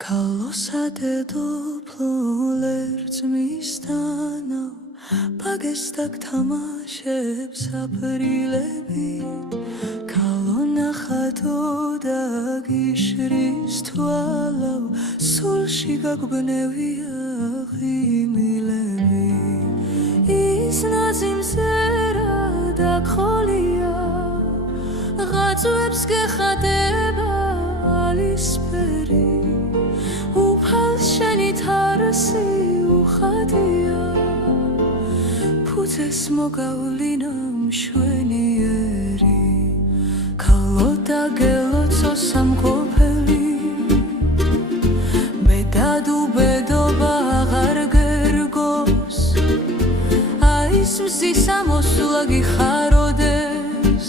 Kalosade doplolerts mistana Pagestak tamashebs aprilebi Kalona khatoda gishris twalau Sulshi gagbnevia khimilebi Isnazim zera da kholia Ghatsuebs gekhadeba alisperi Tarsi ukhadია ფუძეს მოგავლინამ შვენიერი ქალო და გელოცო სამყოფელი მე დადუბედობა აღარ გერგოს აის მზის ამოსვლა გიხაროდეს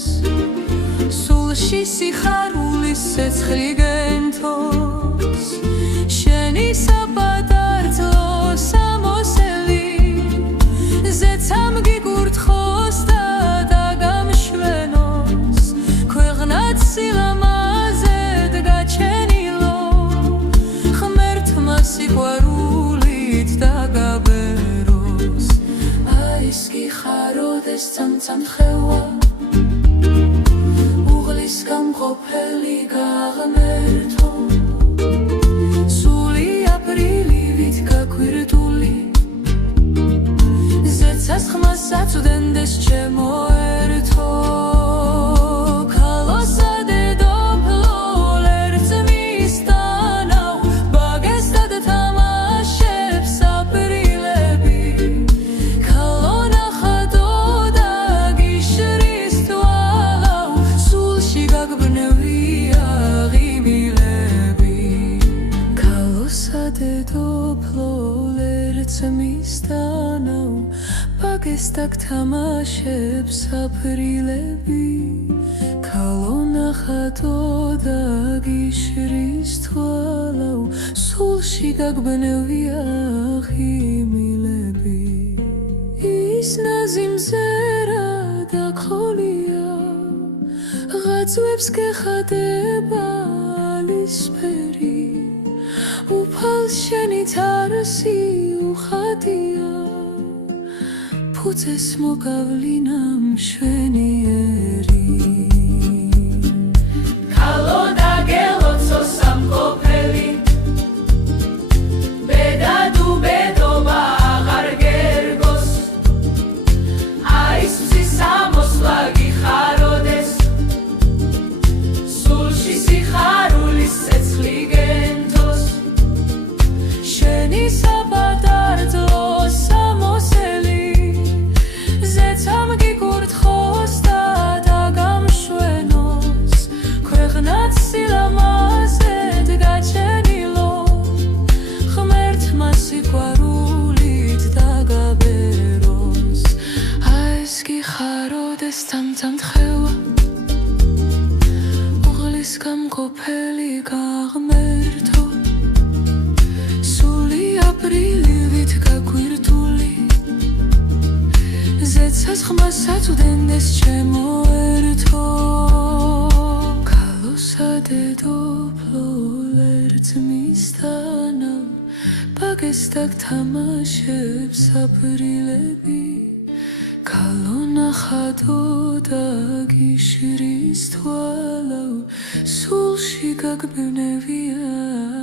სულში სიხარულის ცეცხლი გენთოს შენი Цам ხევა უღლის გამყოფელი გაღმერთო სული აპრილივით გაკვირტული ზეცას ხმას აწვდენდეს ჩემო ერთო ქალოსადე დოპლოლერც მისტანავ ბაგესტად თამაშებს აპრილები მისტანავ ბაგესტაკ თამაშებს აპრილები ქალონა ხატო და გიშრის თვალავ სულში გაგბნევია ხიმილები ის ნაზიმზერა და ქოლია ღაწვებს გეხადება ალისფერი უფალს შენი თარსი უხადია ფუძეს მოგავლინამ შვენიერი ქალო და გელოცო სამყოფელი ბედადუბედობა აღარ გერგოს აის მზის ამოსვლა გიხაროდეს სულში სიხარულის ცეცხლი გენთოს შენი საბადარძლო სამოსელი ზეცამ გიკურთხოს და დაგამშვენოს ქვეყნად სილამაზედ გაჩენილო ღმერთმა სიყვარულით დაგაბეროს ეს გიხაროდეს თამთამ ხევა უღლის გამყოფელი გაღმერთო აპრილივით გაკვირტული ზეცას ხმას აწვდენდეს ჩემო ერთო ქალოსადე დოპლოლერც მისტანავ ბაგესტაკ თამაშებს აპრილები ქალონა ხატო და გიშრის თვალავ სულში გაგბნევია